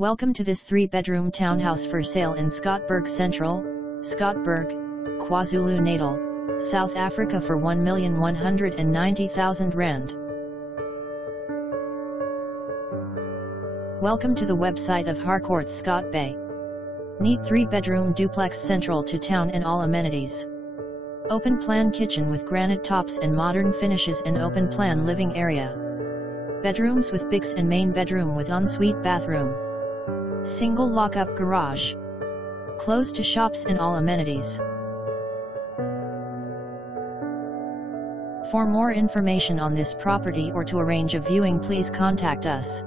Welcome to this 3-bedroom townhouse for sale in Scottburgh Central, Scottburgh, KwaZulu-Natal, South Africa for R1,190,000 rand. Welcome to the website of Harcourt Scott Bay. Neat 3-bedroom duplex central to town and all amenities. Open plan kitchen with granite tops and modern finishes and open plan living area. Bedrooms with BICs and main bedroom with ensuite bathroom. Single lock-up garage. Close to shops and all amenities. For more information on this property or to arrange a viewing, please contact us.